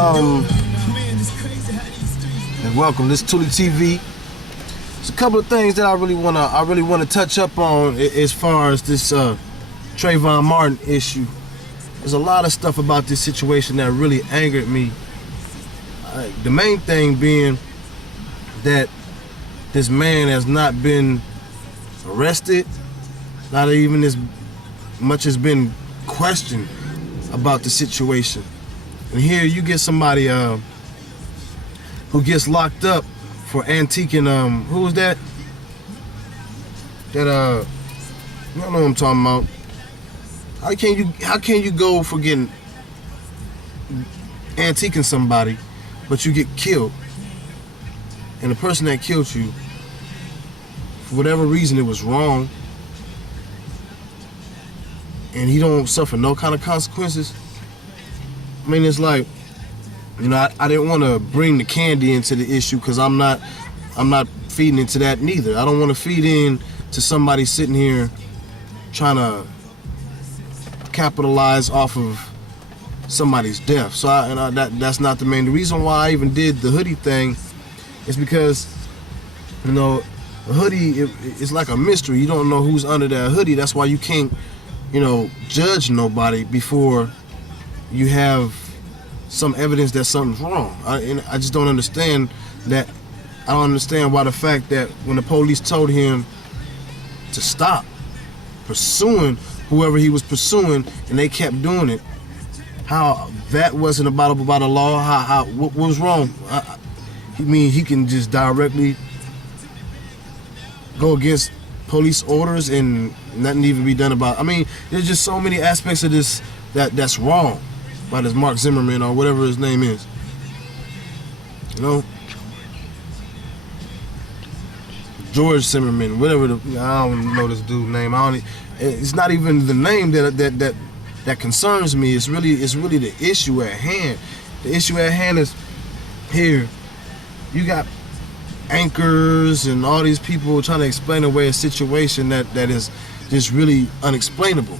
And welcome. This is Tuli TV. There's a couple of things that I really wanna touch up on as far as this Trayvon Martin issue. There's a lot of stuff about this situation that really angered me. The main thing being that this man has not been arrested, not even as much as been questioned about the situation. And here you get somebody who gets locked up for antiquing, who was that? You don't know what I'm talking about. How can you go for getting antiquing somebody, but you get killed? And the person that killed you, for whatever reason, it was wrong, and he don't suffer no kind of consequences. I mean, it's like, you know, I didn't want to bring the candy into the issue because I'm not feeding into that neither. I don't want to feed in to somebody sitting here trying to capitalize off of somebody's death. So that's not the main. The reason why I even did the hoodie thing is because, you know, a hoodie it's like a mystery. You don't know who's under that hoodie. That's why you can't, you know, judge nobody before you have some evidence that something's wrong. I just don't understand that. I don't understand why the fact that when the police told him to stop pursuing whoever he was pursuing and they kept doing it, how that wasn't about the law. What was wrong? I mean, he can just directly go against police orders and nothing even be done about it. I mean, there's just so many aspects of this that's wrong by this Mark Zimmerman or whatever his name is. You know? George Zimmerman, whatever I don't know this dude's name. It's not even the name that concerns me. It's really the issue at hand. The issue at hand is here. You got anchors and all these people trying to explain away a situation that is just really unexplainable.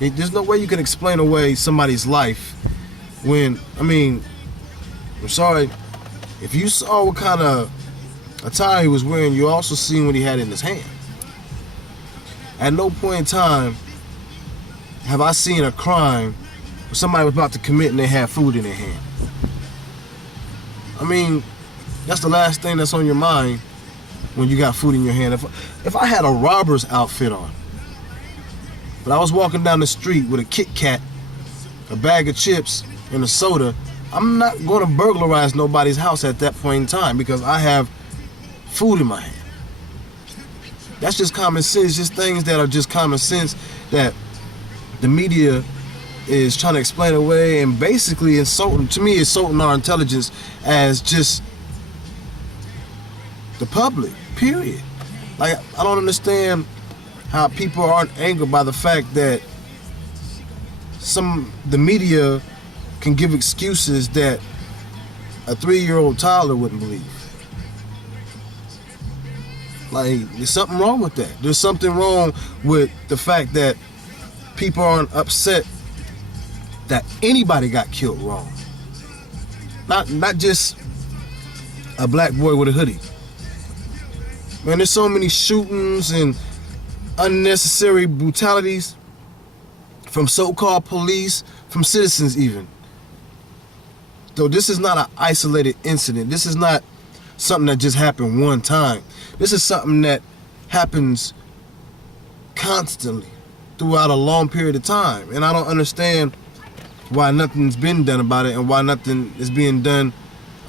There's no way you can explain away somebody's life when, I mean, I'm sorry, if you saw what kind of attire he was wearing, you also seen what he had in his hand. At no point in time have I seen a crime where somebody was about to commit and they had food in their hand. I mean, that's the last thing that's on your mind when you got food in your hand. If I had a robber's outfit on, but I was walking down the street with a Kit Kat, a bag of chips, and a soda, I'm not going to burglarize nobody's house at that point in time because I have food in my hand. That's just common sense, just things that are just common sense that the media is trying to explain away and basically insulting our intelligence as just the public, period. Like, I don't understand how people aren't angered by the fact that the media can give excuses that a 3-year-old toddler wouldn't believe. Like, there's something wrong with that. There's something wrong with the fact that people aren't upset that anybody got killed wrong. Not just a black boy with a hoodie. Man, there's so many shootings and unnecessary brutalities from so-called police, from citizens even. Though this is not an isolated incident. This is not something that just happened one time. This is something that happens constantly throughout a long period of time. And I don't understand why nothing's been done about it and why nothing is being done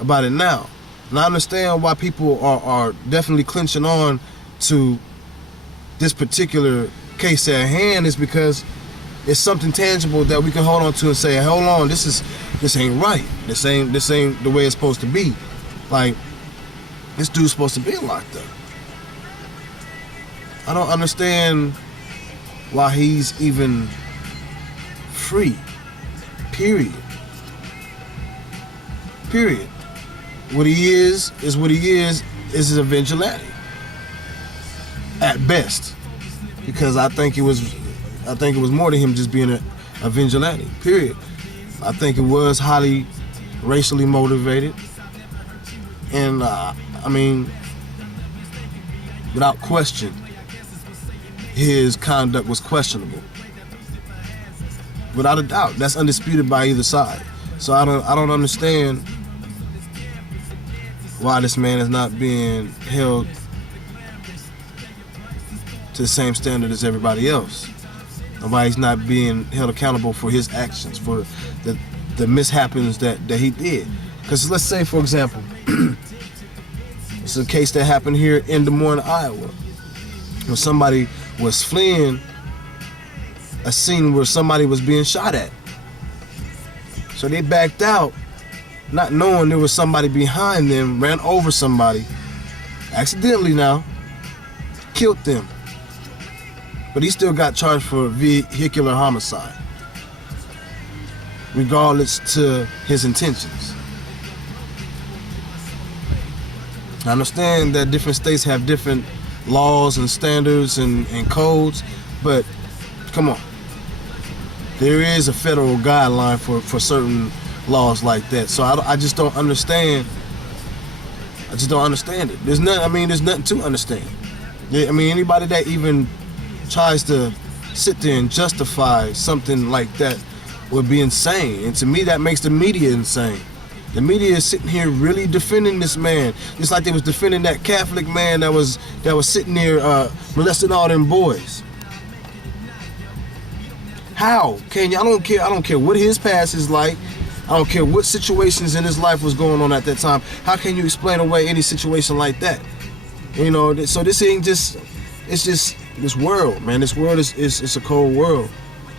about it now. And I understand why people are definitely clinching on to this particular case at hand is because it's something tangible that we can hold on to and say, hold on, this ain't right. This ain't the way it's supposed to be. Like, this dude's supposed to be locked up. I don't understand why he's even free. Period. What he is what he is a vigilante. At best. Because I think it was more than him just being a vigilante. Period. I think it was highly racially motivated. And I mean, without question, his conduct was questionable. Without a doubt, that's undisputed by either side. So I don't understand why this man is not being held to the same standard as everybody else, and why he's not being held accountable for his actions, for the mishaps that he did. Because let's say, for example, it's a case that happened here in Des Moines, Iowa, where somebody was fleeing a scene where somebody was being shot at. So they backed out, not knowing there was somebody behind them, ran over somebody, accidentally now, killed them. But he still got charged for vehicular homicide, regardless to his intentions. I understand that different states have different laws and standards and codes, but come on. There is a federal guideline for certain laws like that. So I just don't understand. I just don't understand it. There's nothing to understand. I mean, anybody that even tries to sit there and justify something like that would be insane. And to me, that makes the media insane. The media is sitting here really defending this man, just like they was defending that Catholic man that was sitting there molesting all them boys. How can you? I don't care what his past is like. I don't care what situations in his life was going on at that time. How can you explain away any situation like that? You know, so this ain't just, it's just this world, man. This world is a cold world.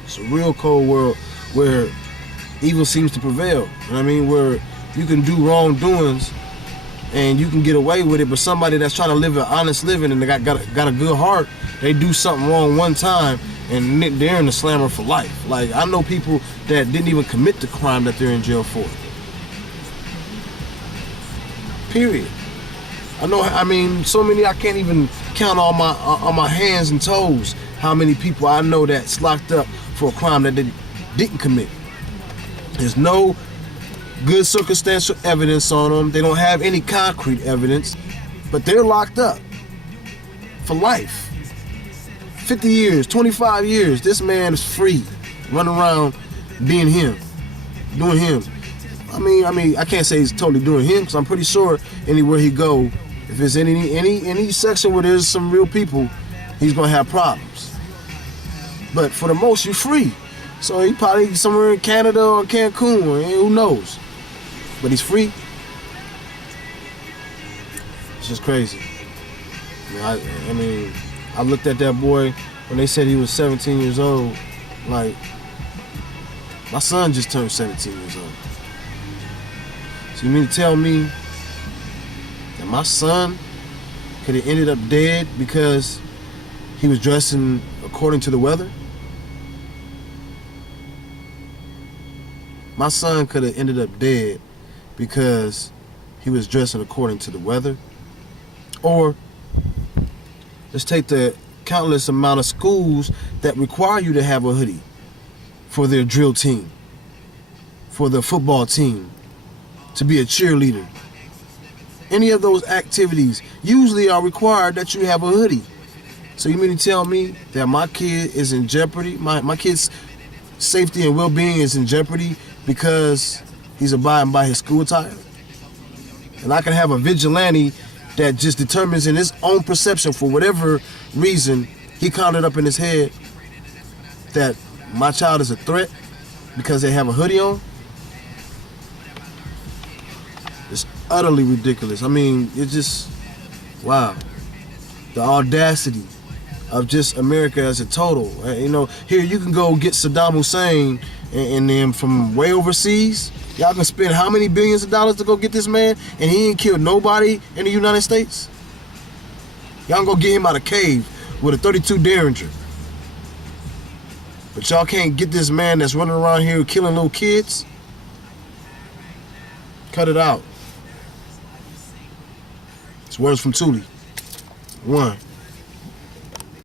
It's a real cold world where evil seems to prevail. You know what I mean? Where you can do wrongdoings and you can get away with it, but somebody that's trying to live an honest living and they got a good heart, they do something wrong one time and they're in the slammer for life. Like, I know people that didn't even commit the crime that they're in jail for. Period. I mean, so many I can't even count on my hands and toes how many people I know that's locked up for a crime that they didn't commit. There's no good circumstantial evidence on them. They don't have any concrete evidence, but they're locked up for life. 50 years, 25 years, this man is free, running around being him, doing him. I mean, I can't say he's totally doing him, because I'm pretty sure anywhere he go, if there's any section where there's some real people, he's gonna have problems. But for the most, you're free. So he probably somewhere in Canada or Cancun, or who knows. But he's free. It's just crazy. I mean, I looked at that boy when they said he was 17 years old. Like, my son just turned 17 years old. So you mean to tell me that my son could have ended up dead because he was dressing according to the weather? My son could have ended up dead because he was dressing according to the weather? Or let's take the countless amount of schools that require you to have a hoodie for their drill team, for the football team, to be a cheerleader. Any of those activities usually are required that you have a hoodie. So you mean to tell me that my kid is in jeopardy? My kid's safety and well-being is in jeopardy because he's abiding by his school attire? And I can have a vigilante that just determines in his own perception, for whatever reason, he conjured up in his head that my child is a threat because they have a hoodie on? It's utterly ridiculous. I mean, it's just, wow. The audacity of just America as a total. You know, here you can go get Saddam Hussein and them from way overseas. Y'all can spend how many billions of dollars to go get this man, and he ain't killed nobody in the United States? Y'all can go get him out of cave with a 32 Derringer. But y'all can't get this man that's running around here killing little kids? Cut it out. It's words from Tuli. 1.